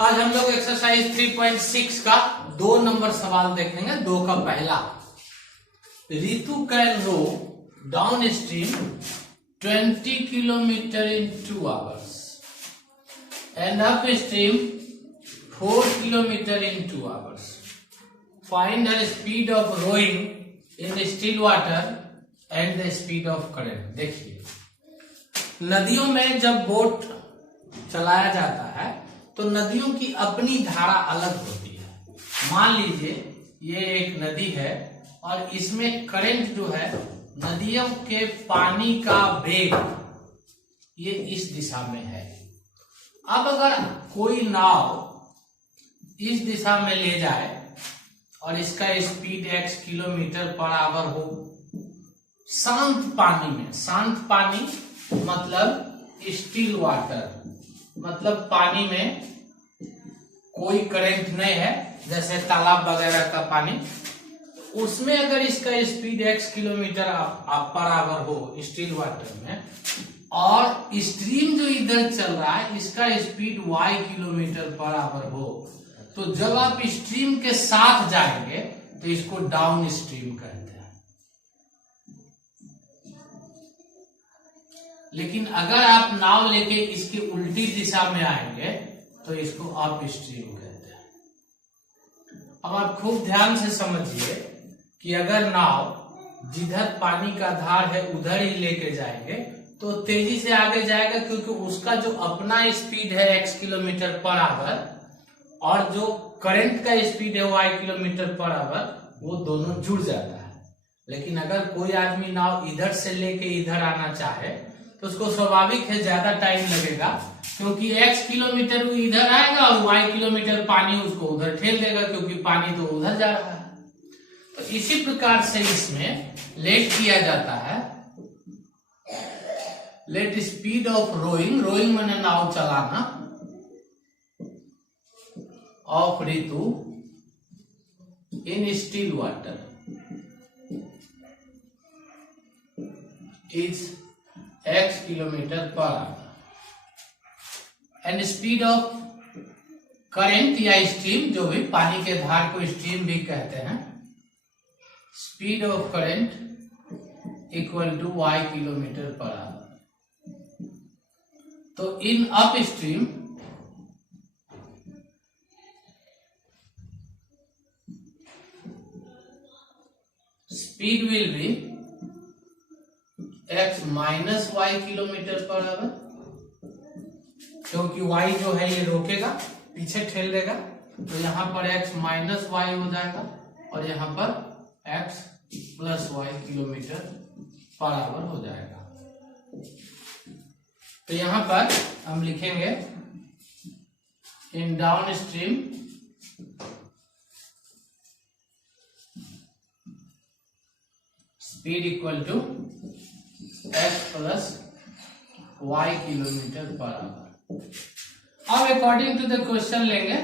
आज हम लोग एक्सरसाइज 3.6 का 2 नंबर सवाल देखेंगे। 2 का पहला, Ritu can row downstream 20 kilometre in 2 hours and up stream 4 kilometer in 2 hours. Find her speed of rowing in still water and the speed of current. देखिए, नदियों में जब बोट चलाया जाता है तो नदियों की अपनी धारा अलग होती है। मान लीजिए ये एक नदी है और इसमें करंट जो है, नदियों के पानी का वेग ये इस दिशा में है। अब अगर कोई नाव इस दिशा में ले जाए और इसका speed x kilometre per hour हो, शांत पानी में, शांत पानी मतलब स्टिल वाटर, मतलब पानी में कोई करंट नहीं है, जैसे तालाब वगैरह का पानी, उसमें अगर इसका speed x kilometre per hour हो स्टिल वाटर में, और स्ट्रीम जो इधर चल रहा है इसका speed y kilometre per hour हो, तो जब आप स्ट्रीम के साथ जाएंगे तो इसको डाउन स्ट्रीम कहते हैं। लेकिन अगर आप नाव लेके इसकी उल्टी दिशा में आएंगे तो इसको अप स्ट्रीम कहते हैं। अब आप खूब ध्यान से समझिए कि अगर नाव जिधर पानी का धार है उधर ही लेके जाएंगे तो तेजी से आगे जाएगा, क्योंकि उसका जो अपना स्पीड है x किलोमीटर पर आवर और जो करंट का स्पीड है y किलोमीटर पर आवर, वो दोनों जुड़ जाता है। लेकिन अगर कोई आदमी नाव इधर से लेके इधर आना चाहे तो उसको स्वाभाविक है ज्यादा टाइम लगेगा, क्योंकि x किलोमीटर वो इधर आएगा और y किलोमीटर पानी उसको उधर ठेल देगा, क्योंकि पानी तो उधर जा रहा है। तो इसी प्रकार से इसमें लेट किया जाता है, let speed of rowing, rowing माने नाव चलाना, of Ritu in still water is x kilometre per hour and speed of current या स्ट्रीम, जो भी पानी के धार को स्ट्रीम भी कहते हैं, speed of current equal to y kilometre per hour. तो in upstream speed will be x minus y kilometre per hour, क्योंकि y जो है ये रोकेगा, पीछे ठेल देगा, तो यहां पर x माइनस वाई हो जाएगा और यहां पर x plus y kilometre per hour हो जाएगा। तो यहां पर हम लिखेंगे in downstream speed equal to x plus y kilometre per hour. अब अकॉर्डिंग टू द क्वेश्चन लेंगे,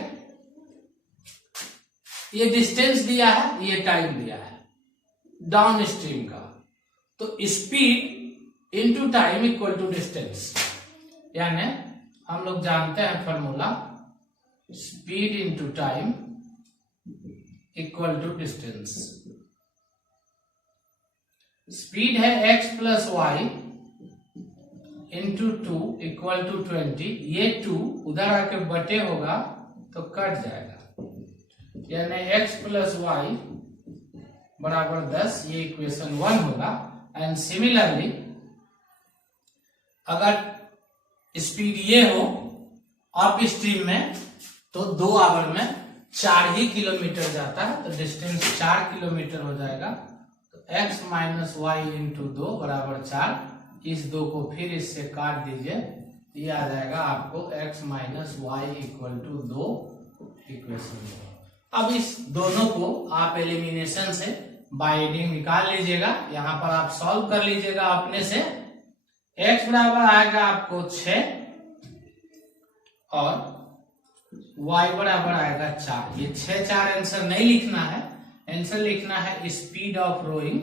ये डिस्टेंस दिया है, ये टाइम दिया है डाउन स्ट्रीम का, तो speed into time equal to distance, यानी हम लोग जानते हैं formula, speed into time equal to distance. Speed है x plus y into 2 equal to 20, ये 2 उधर आके बटे होगा तो कट जाएगा, यानी x प्लस वाई बराबर 10, ये इक्वेशन 1 होगा। एंड सिमिलरली अगर स्पीड ये हो अप स्ट्रीम में तो 2 आवर में 4 ही किलोमीटर जाता है, तो डिस्टेंस 4 किलोमीटर हो जाएगा। तो x माइनस वाई इंटू 2 बराबर 4, इस 2 को फिर इससे काट दीजिए, ये आ जाएगा आपको x minus y equal to 2 equation. अब इस दोनों को आप एलिमिनेशन से बाय एडिंग निकाल लीजिएगा, यहां पर आप सॉल्व कर लीजिएगा अपने से। x बराबर आएगा आपको 6 और y बराबर आएगा 4। ये 6 4 आंसर नहीं लिखना है, आंसर लिखना है speed of rowing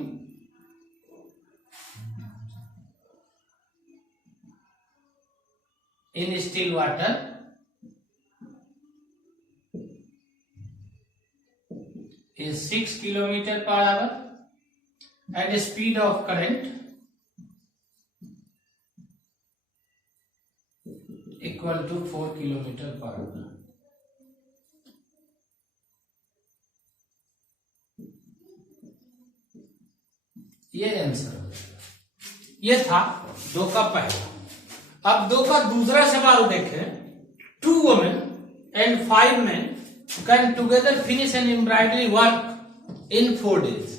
in still water is 6 kilometer per hour and the speed of current equal to 4 kilometer per hour. ये आंसर हो जाएगा। ये था 2 का पहला। अब 2 का दूसरा सवाल देखें। 2 women and 5 men can together finish an embroidery work in 4 days.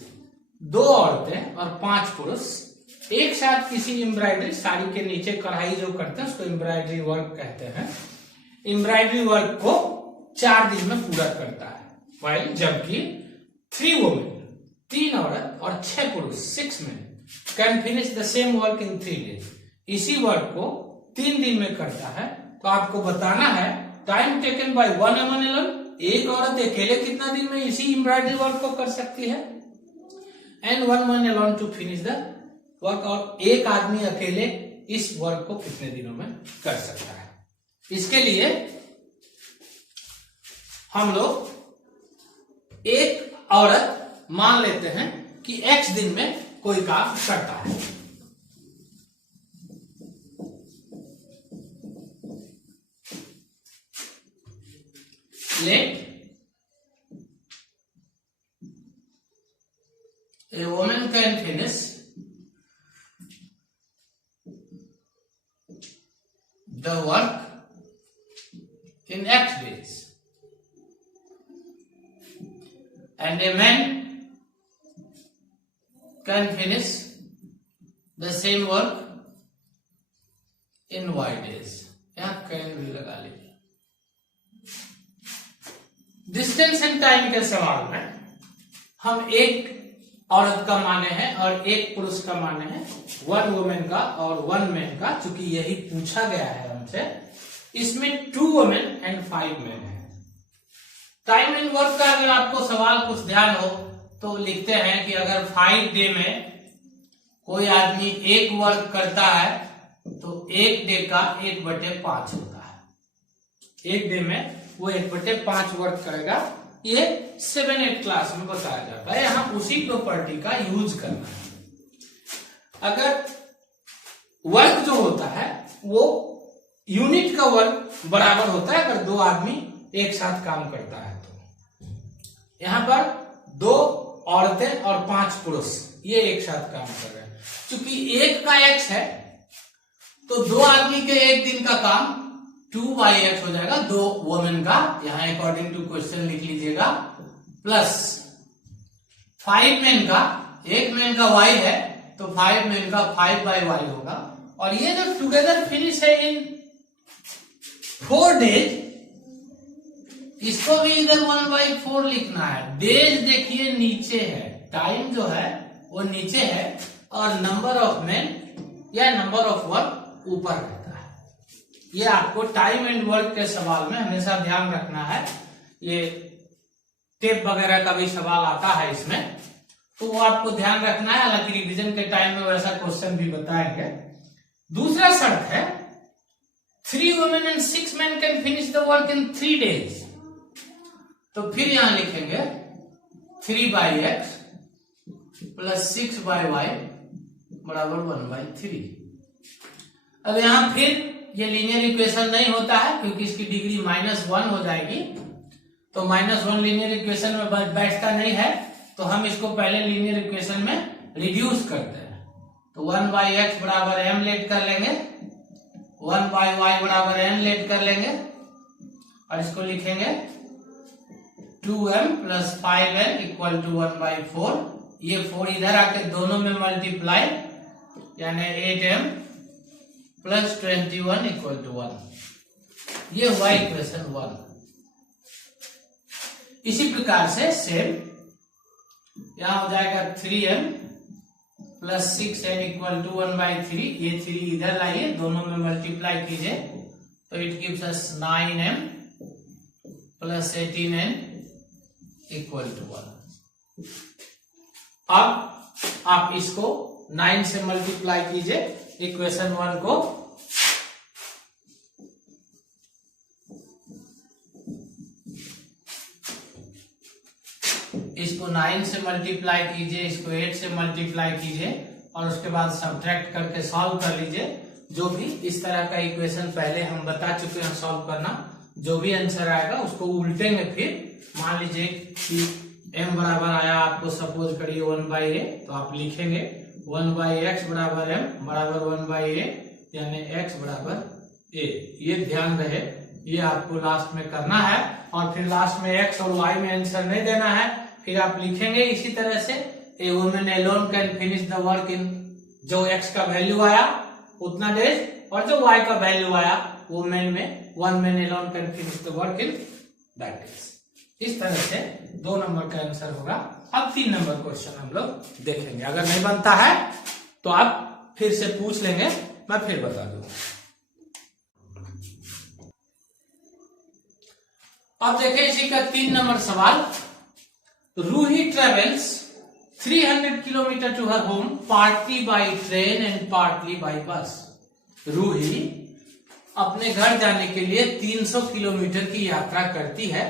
2 औरतें और 5 पुरुष एक साथ किसी एम्ब्रॉयडरी साड़ी के नीचे कढ़ाई जो करते हैं उसको एम्ब्रॉयडरी वर्क कहते हैं। एम्ब्रॉयडरी वर्क को 4 दिन में पूरा करता है। वाइल जबकि 3 women 3 औरत और 6 पुरुष 6 men can finish the same work in 3 days। इसी वर्क को 3 दिन में करता है। तो आपको बताना है time taken by one woman alone, एक औरत अकेले कितना दिन में इसी एम्ब्रॉयडरी वर्क को कर सकती है, and one woman alone to finish the work, और एक आदमी अकेले इस वर्क को कितने दिनों में कर सकता है। इसके लिए हम लोग एक औरत मान लेते हैं कि x दिन में कोई काम करता है। Let a woman can finish the work in X days and a man can finish the same work in Y days। यहां कैन भी लगा लीजिए। डिस्टेंस एंड टाइम के सवाल में हम एक औरत का माने हैं और एक पुरुष का माने हैं, 1 वुमेन का और 1 मैन का, चूंकि यही पूछा गया है हमसे। इसमें 2 वुमेन एंड 5 मैन है। टाइम एंड वर्क का अगर आपको सवाल कुछ ध्यान हो तो लिखते हैं कि अगर 5 डे में कोई आदमी एक वर्क करता है तो 1 डे का 1/5 होता है। 1 डे में वो 1/5 वर्क करेगा। ये 7-8 क्लास में बताया जाता है। यहां उसी प्रॉपर्टी का यूज करना है। अगर वर्क जो होता है वो यूनिट का वर्क बराबर होता है अगर 2 आदमी एक साथ काम करता है तो। यहां पर 2 औरतें और 5 पुरुष ये एक साथ काम कर रहे हैं। चूंकि 1 का x है तो 2 आदमी के 1 दिन का काम 2/x हो जाएगा। 2 वुमेन का यहां अकॉर्डिंग टू क्वेश्चन लिख लीजिएगा, प्लस 5 मैन का, 1 मैन का y है तो 5 मैन का 5/y होगा। और ये जो टुगेदर फिनिश है इन 4 डेज, इसको भी इधर 1/4 लिखना है। डेज देखिए नीचे है, टाइम जो है वो नीचे है और नंबर ऑफ मैन या नंबर ऑफ वर्क ऊपर रहता है। ये आपको टाइम एंड वर्क के सवाल में हमेशा ध्यान रखना है। ये टेप वगैरह का भी सवाल आता है इसमें, तो वो आपको ध्यान रखना है। हालांकि रिवीजन के टाइम में वैसा क्वेश्चन भी बताएंगे। दूसरा शर्त है 3 women and 6 men can finish the work in 3 days। तो फिर यहां लिखेंगे 3/x प्लस 6/y बराबर 1/3। अब यहां फिर ये लीनियर इक्वेशन नहीं होता है क्योंकि इसकी डिग्री -1 हो जाएगी, तो -1 लीनियर इक्वेशन में बैठता नहीं है, तो हम इसको पहले लीनियर इक्वेशन में रिड्यूस करते हैं। तो 1/x बराबर m लेट कर लेंगे, 1/y बराबर n लेट कर लेंगे और इसको लिखेंगे 2m plus 5n equal to 1/4। ये 4 इधर आके दोनों में मल्टीप्लाई, यानी 8m प्लस 21 इक्वल टू 1। ये हुआ इक्वेशन 1। इसी प्रकार से सेम यहां हो जाएगा 3m plus 6n equal to 1/3। ये 3 इधर लाइए, दोनों में मल्टीप्लाई कीजिए तो it gives us 9m plus 18n equal to 1। अब आप इसको 9 से मल्टीप्लाई कीजिए इक्वेशन 1 को, इसको 9 से मल्टीप्लाई कीजिए, इसको 8 से मल्टीप्लाई कीजिए और उसके बाद सब्ट्रैक्ट करके सॉल्व कर लीजिए। जो भी इस तरह का इक्वेशन पहले हम बता चुके हैं सॉल्व करना, जो भी आंसर आएगा उसको उल्टेंगे। फिर मान लीजिए कि m बराबर आया, आपको सपोज करिए 1/a, तो आप लिखेंगे 1/x बराबर m बराबर 1/a, यानी x बराबर a। ये ध्यान रहे, ये आपको लास्ट में करना है। और फिर लास्ट में x और y में आंसर नहीं देना है, फिर आप लिखेंगे इसी तरह से a women alone can finish the work in, जो x का वैल्यू आया उतना डेज और जो y का वैल्यू आया वो मैन में 1 man Elon can finish the work in that days. इस तरह से 2 नंबर का आंसर होगा। अब 3 नंबर क्वेश्चन हम लोग देखेंगे। अगर नहीं बनता है तो आप फिर से पूछ लेंगे, मैं फिर बता दूंगा। अब देखें इसी का 3 नंबर सवाल। Ruhi travels 300 kilometre to her home partly by train and partly by bus. Ruhi अपने घर जाने के लिए 300 किलोमीटर की यात्रा करती है,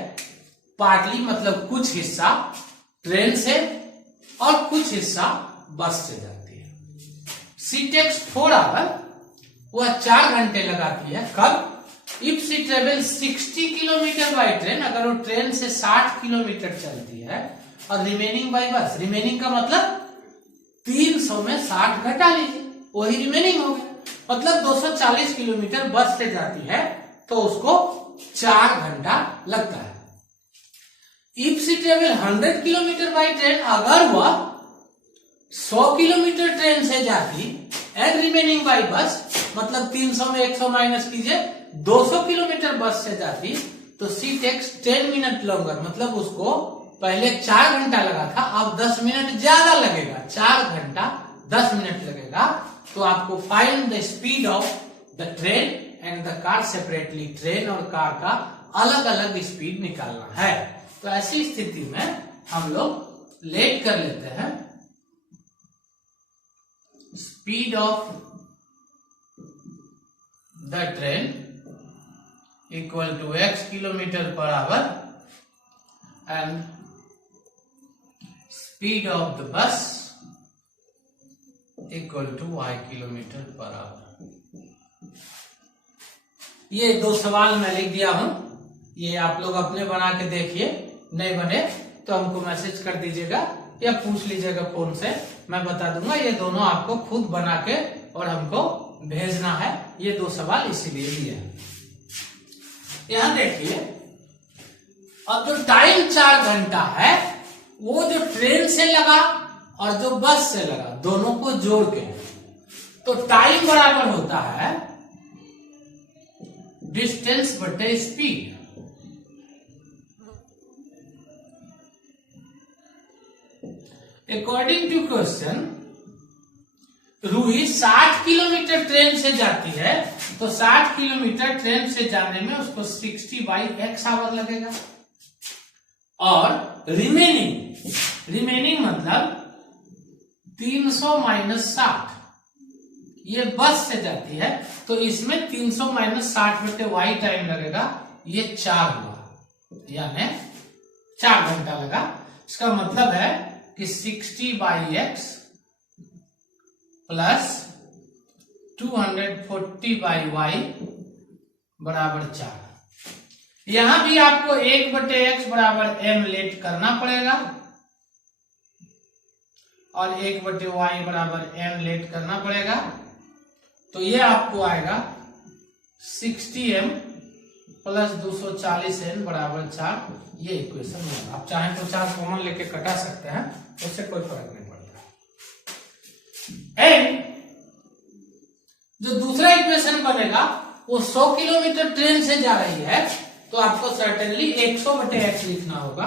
पार्टली मतलब कुछ हिस्सा ट्रेन से और कुछ हिस्सा बस से जाती है। शी टेक्स 4 आवर, वह 4 घंटे लगाती है। कब? If she travel 60 kilometre by train, अगर वो ट्रेन से 60 किलोमीटर चलती है, और रिमेनिंग बाई बस, रिमेनिंग का मतलब 300 में 60 घटा लीजिए, वही रिमेनिंग हो गया। मतलब 240 किलोमीटर बस से जाती है तो उसको 4 घंटा लगता है। If she travel 100 kilometre by train, अगर वह 100 किलोमीटर ट्रेन से जाती एंड रिमेनिंग बाई बस, मतलब 300 में 100 माइनस कीजिए, 200 किलोमीटर बस से जाती, तो शी टेक्स 10 मिनट लॉन्गर, मतलब उसको पहले 4 घंटा लगा था, अब 10 मिनट ज्यादा लगेगा, 4 घंटा 10 मिनट लगेगा। तो आपको find the speed of the train and the car separately, train और कार का अलग अलग स्पीड निकालना है। तो ऐसी स्थिति में हम लोग लेट कर लेते हैं speed of the train equal to x kilometre per hour and speed of the bus equal to y kilometre per hour. ये 2 सवाल मैं लिख दिया हूं, ये आप लोग अपने बना के देखिए, नहीं बने तो हमको मैसेज कर दीजिएगा या पूछ लीजिएगा फोन से, मैं बता दूंगा। ये दोनों आपको खुद बना के और हमको भेजना है। ये 2 सवाल इसीलिए लिए हैं। यहां देखिए, अब जो टाइम 4 घंटा है वो जो ट्रेन से लगा और जो बस से लगा, दोनों को जोड़ के, तो टाइम बराबर होता है डिस्टेंस बटे speed. According to question, Ruhi 60 kilometre train से जाती है, तो 60 किलोमीटर ट्रेन से जाने में उसको 60/x आवर लगेगा। और रिमेनिंग मतलब 300 माइनस 60, ये बस से जाती है, तो इसमें 300 माइनस 60 बटे y टाइम लगेगा, ये 4 हुआ, यानी 4 घंटा लगा। इसका मतलब है कि 60/x प्लस 240/y बराबर 4। यहां भी आपको 1/x बराबर m लेट करना पड़ेगा और 1/y बराबर m लेट करना पड़ेगा, तो ये आपको आएगा 60m प्लस 240n बराबर 4। ये इक्वेशन होगा। आप चाहें तो 4 कॉमन लेके कटा सकते हैं, उससे कोई फर्क नहीं पड़ता। एंड जो दूसरा इक्वेशन बनेगा वो 100 किलोमीटर ट्रेन से जा रही है, तो आपको सर्टेनली 100/x लिखना होगा।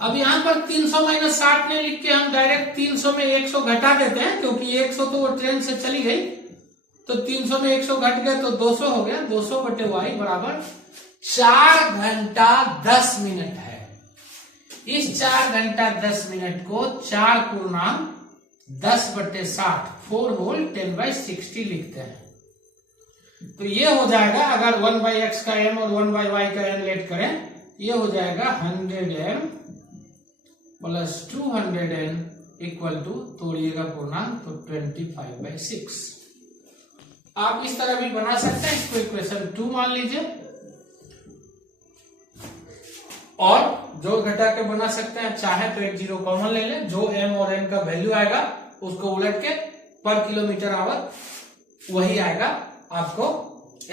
अब यहां पर 300 माइनस 60 ने लिख के हम डायरेक्ट 300 में 100 घटा देते हैं, क्योंकि 100 तो वो ट्रेन से चली गई, तो 300 में 100 घट गए तो 200 हो गया। 200/y बराबर 4 घंटा 10 मिनट है। इस 4 घंटा 10 मिनट को 4 पूर्णांक 10/60 4 होल 10/60 लिखते हैं। तो ये हो जाएगा, अगर 1/x का m और 1/y का n लेट करें ये हो जाएगा 100m plus 200n equal to, तोड़िएगा पूर्णांक तो 25/6। आप इस तरह भी बना सकते हैं, इसको इक्वेशन 2 मान लीजिए, और जो घटा के बना सकते हैं, चाहे तो एक 0 कॉमन ले लें, जो m और n का वैल्यू आएगा उसको उलट के पर किलोमीटर आवर वही आएगा आपको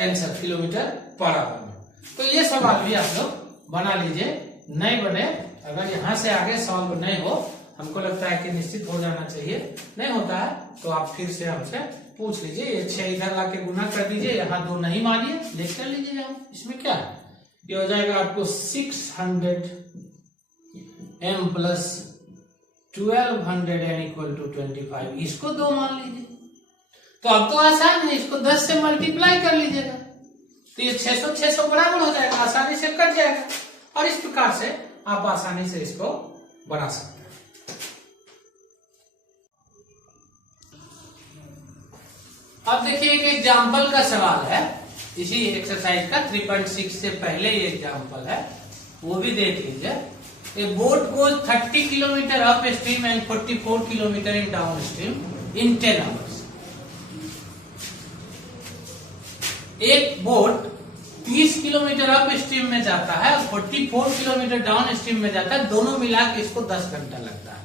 आंसर किलोमीटर पर आवर में। तो ये सवाल भी आप लोग बना लीजिए, नहीं बने अगर यहाँ से आगे सॉल्व नहीं हो, हमको लगता है कि निश्चित हो जाना चाहिए, नहीं होता है तो आप फिर से हमसे पूछ लीजिए। ये 6 इधर ला के गुना कर दीजिए, यहाँ 2 नहीं मानिए, देख कर लीजिए हम इसमें क्या है। ये हो जाएगा आपको 600m plus 1200n equal to 25, इसको 2 मान लीजिए। तो अब तो आसान है, इसको 10 से मल्टीप्लाई कर लीजिएगा तो ये 600 बराबर हो जाएगा, आसानी से कट जाएगा। और इस प्रकार से आप आसानी से इसको बना सकते हैं। अब देखिए एक एग्जाम्पल का सवाल है, इसी एक्सरसाइज का 3.6 से पहले ये एग्जाम्पल है, वो भी देख लीजिए। A boat goes 30 kilometre up stream and 44 kilometre in down stream in 10 hours. एक बोट 30 किलोमीटर अप स्ट्रीम में जाता है और 44 किलोमीटर डाउन स्ट्रीम में जाता है, दोनों मिला के इसको 10 घंटा लगता है।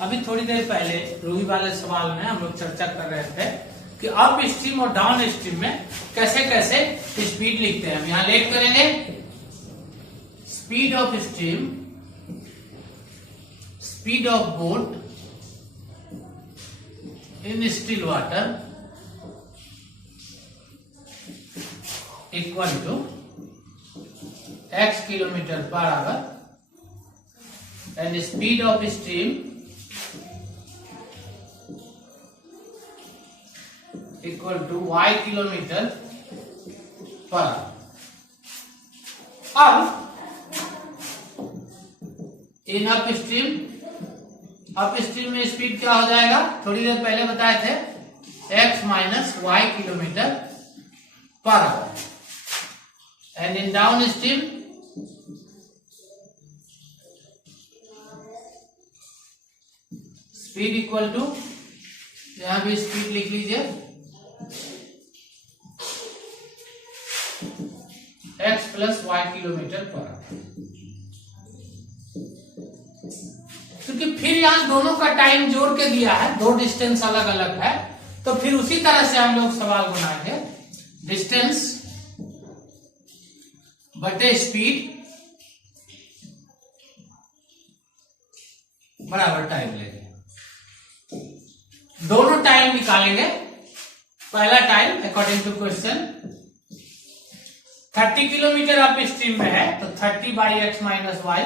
अभी थोड़ी देर पहले रूही वाले सवाल में हम लोग चर्चा कर रहे थे कि अप स्ट्रीम और डाउन स्ट्रीम में कैसे कैसे स्पीड लिखते हैं। हम यहां लेट करेंगे speed of stream, speed of boat in still water equal to x kilometre per hour and speed of stream equal to y kilometre per hour. अब इन अप स्ट्रीम में स्पीड क्या हो जाएगा, थोड़ी देर पहले बताए थे x minus y kilometre per hour, and in downstream speed equal to, यहां भी स्पीड लिख लीजिए x plus y kilometre per hour. क्योंकि फिर यहां दोनों का टाइम जोड़ के दिया है, दो डिस्टेंस अलग अलग है, तो फिर उसी तरह से हम लोग सवाल बनाएंगे, डिस्टेंस बटे स्पीड बराबर टाइम लेंगे। दोनों टाइम निकालेंगे। पहला time according to question 30 kilometre upstream में है तो 30 by x minus y,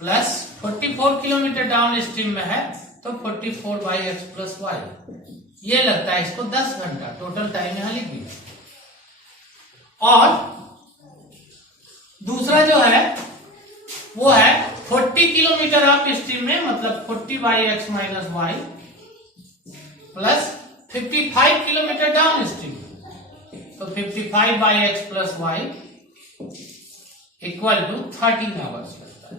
plus 44 kilometre downstream में है तो 44 बाई एक्स प्लस वाई। ये लगता है इसको 10 घंटा, टोटल टाइम यहां लिख दिया। और दूसरा जो है वो है 40 किलोमीटर अप स्ट्रीम में, मतलब 40 by x minus y plus 55 kilometre downstream, तो 55 by x plus y equal to 13 hours लगता है।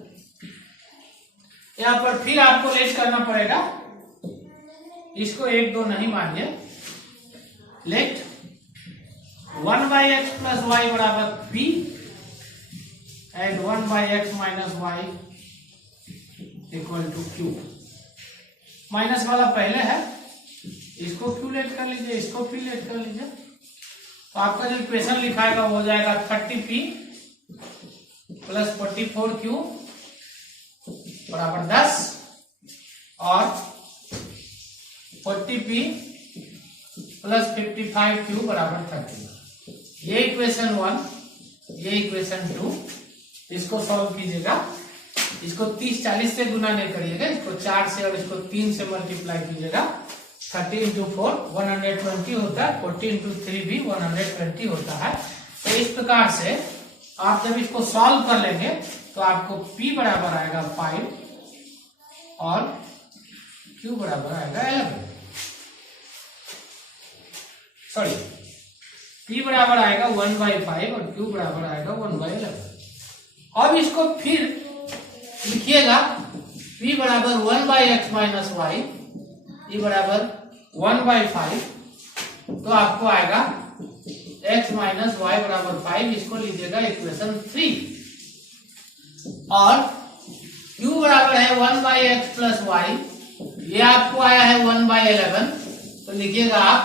यहां पर फिर आपको लेट करना पड़ेगा, इसको 1 2 नहीं मानिए, let 1 by x plus y बराबर p and 1 by x minus y equal to q। Minus वाला पहले है, इसको q लेट कर लीजिए, इसको p लेट कर लीजिए, तो आपका जो इक्वेशन लिखाएगा वो हो जाएगा 30p प्लस 44q बराबर 10 और 40p प्लस 55q बराबर 30। ये इक्वेशन 1, ये इक्वेशन 2, इसको सॉल्व कीजिएगा। इसको 30 40 से गुना नहीं करिएगा, इसको 4 से और इसको 3 से मल्टीप्लाई कीजिएगा। 30 इंटू 4 120 होता है, 40 इंटू 3 भी 120 होता है। तो इस प्रकार से आप जब इसको सॉल्व कर लेंगे तो आपको p बराबर आएगा 5 और q बराबर आएगा 11, सॉरी p बराबर आएगा 1/5 और q बराबर आएगा 1/11। अब इसको फिर लिखिएगा p बराबर 1/x माइनस वाई, e बराबर 1/5, तो आपको आएगा x माइनस वाई बराबर 5। इसको लीजिएगा इक्वेशन 3। और q बराबर है 1/x प्लस वाई, ये आपको आया है 1/11, तो लिखिएगा आप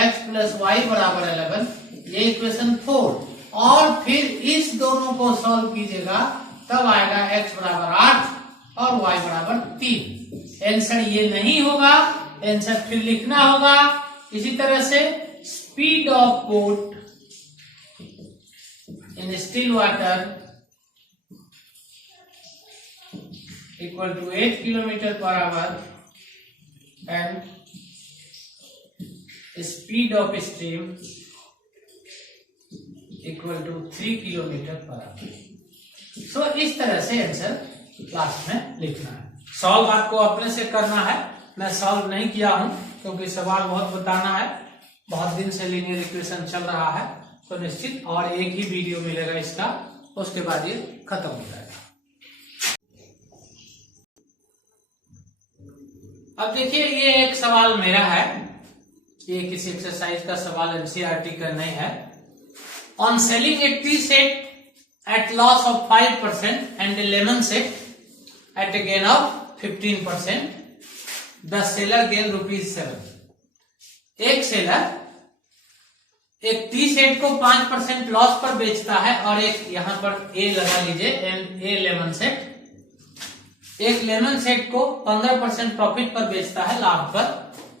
x प्लस वाई बराबर 11, ये इक्वेशन 4। और फिर इस दोनों को सॉल्व कीजिएगा, तब आएगा x बराबर 8 और y बराबर 3। आंसर ये नहीं होगा, आंसर फिर लिखना होगा इसी तरह से। Speed of boat in still water equal to 8 kilometre per hour and speed of stream equal to 3 kilometre per hour. So इस तरह से आंसर क्लास में लिखना है। सॉल्व आपको अपने से करना है, मैं सॉल्व नहीं किया हूं क्योंकि सवाल बहुत बताना है, बहुत दिन से लीनियर इक्वेशन चल रहा है, तो निश्चित और एक ही वीडियो मिलेगा इसका, उसके बाद ये खत्म हो जाएगा। अब देखिए ये एक सवाल मेरा है, ये किसी एक्सरसाइज का सवाल एनसीईआरटी का नहीं है। On selling a tea set at loss of 5% and a lemon set at a gain of 15%, the seller gain ₹7। एक सेलर एक टी सेट को 5% लॉस पर बेचता है और एक यहां पर ए लगा लीजिए, एंड ए लेमन सेट, एक लेमन सेट को 15% प्रॉफिट पर बेचता है, लाभ पर,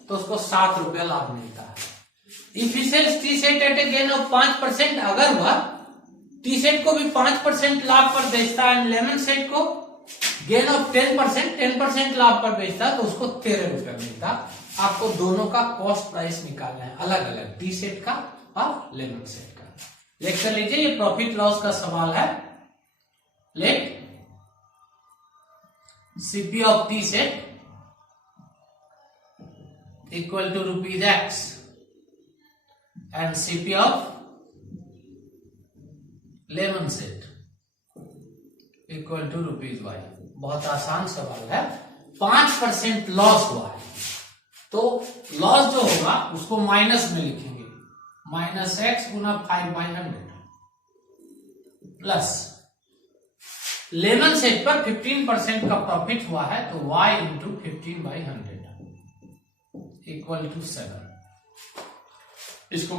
तो उसको ₹7 लाभ मिलता है। If he sells tea set at a gain of 5%, अगर वह टी सेट को भी 5% लाभ पर बेचता है एंड लेमन सेट को गेन ऑफ 10% लाभ पर बेचता है, तो उसको ₹13 मिलता। आपको दोनों का कॉस्ट प्राइस निकालना है अलग अलग, टी सेट का और लेमन सेट का। लिख कर लीजिए, ये प्रॉफिट लॉस का सवाल है। Let CP of T set equal to ₹X and CP of lemon set equal to ₹Y। बहुत आसान सवाल है। 5% लॉस हुआ है, तो लॉस जो होगा उसको माइनस में लिखेंगे, -x गुना 5/100 प्लस लेमन सेट पर 15% का प्रॉफिट हुआ है, तो y इंटू 15/100 इक्वल टू 7। इसको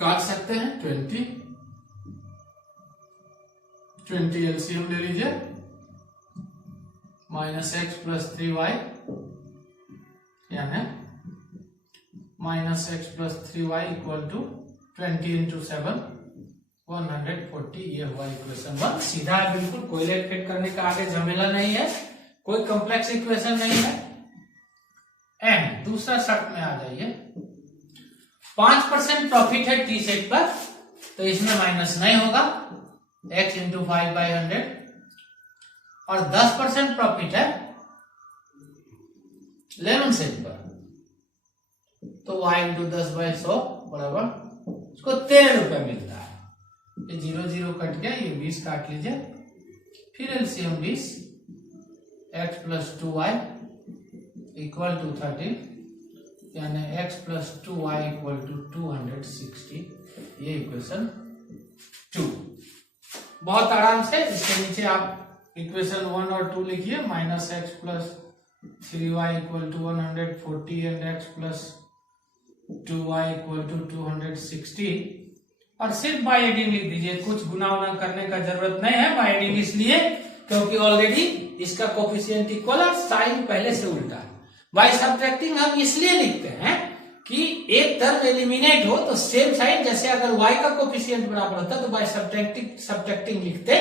काट सकते हैं, 20 एलसीएम ले लीजिए, -x प्लस 3y यानी -x plus 3y equal to 20 into 7 140। ये हुआ इक्वेशन 1। सीधा है बिल्कुल, कोई लेट फिट करने का आगे झमेला नहीं है, कोई कॉम्प्लेक्स इक्वेशन नहीं है। एंड दूसरा शर्त में आ जाइए, 5% प्रॉफिट है टी सेट पर, तो इसमें माइनस नहीं होगा, x इंटू 5/100, और 10% प्रॉफिट है लेमन सेट पर, तो y इंटू 10/100 बराबर उसको ₹13 मिलता है। ये 0 0 कट गया, ये 20 काट लीजिए, फिर LCM 20, x plus 2y equal to 30, यानी x plus 2y equal to 260। ये इक्वेशन 2। बहुत आराम से इसके नीचे आप इक्वेशन 1 और 2 लिखिए, -x plus 3y equal to 140 and x plus 2y equal to 260, और सिर्फ बाय एडिंग लिख दीजिए, कुछ गुना उना करने का जरूरत नहीं है। बाय एडिंग इसलिए क्योंकि ऑलरेडी इसका कोफिशिएंट इक्वल और साइन पहले से उल्टा है। बाय सब्ट्रैक्टिंग हम इसलिए लिखते हैं कि एक टर्म एलिमिनेट हो तो सेम साइन, जैसे अगर y का कोफिशिएंट बराबर होता तो बाय सब्ट्रैक्टिंग लिखते,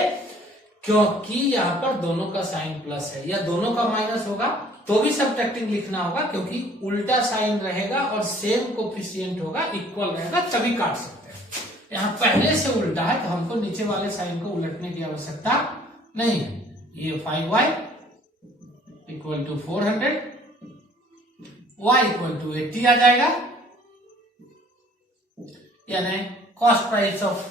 क्योंकि यहाँ पर दोनों का साइन प्लस है, या दोनों का माइनस होगा तो भी सब्ट्रैक्टिंग लिखना होगा, क्योंकि उल्टा साइन रहेगा और सेम कोफिशिएंट होगा, इक्वल रहेगा, तभी काट सकते हैं। यहाँ पहले से उल्टा है तो हमको नीचे वाले साइन को उलटने की आवश्यकता नहीं है। ये 5y equal to 400, y equal to 80 आ जाएगा, यानी cost price of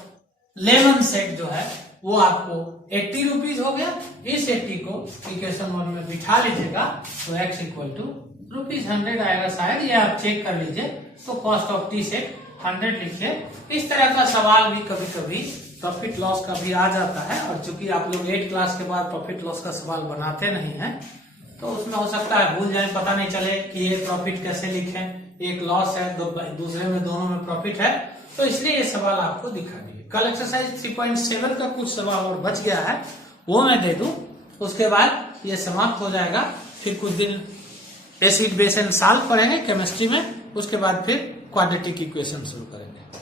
lemon set जो है वो आपको 80 रुपीज हो गया। इस 80 को इक्वेशन 1 में बिठा लीजिएगा तो x इक्वल टू ₹100 आएगा शायद, ये आप चेक कर लीजिए। तो कॉस्ट ऑफ टी सेट 100 लिखिए। इस तरह का सवाल भी कभी कभी प्रॉफिट लॉस का भी आ जाता है, और चूंकि आप लोग 8 क्लास के बाद प्रॉफिट लॉस का सवाल बनाते नहीं है तो उसमें हो सकता है भूल जाए, पता नहीं चले कि ये प्रॉफिट कैसे लिखें, एक लॉस है दूसरे में दोनों में प्रॉफिट है, तो इसलिए ये सवाल आपको दिखा दिए। कल एक्सरसाइज 3.7 का कुछ सवाल और बच गया है, वो मैं दे दूं, उसके बाद ये समाप्त हो जाएगा। फिर कुछ दिन एसिड बेस एंड साल्ट पढ़ेंगे केमिस्ट्री में, उसके बाद फिर क्वाड्रेटिक इक्वेशन शुरू करेंगे।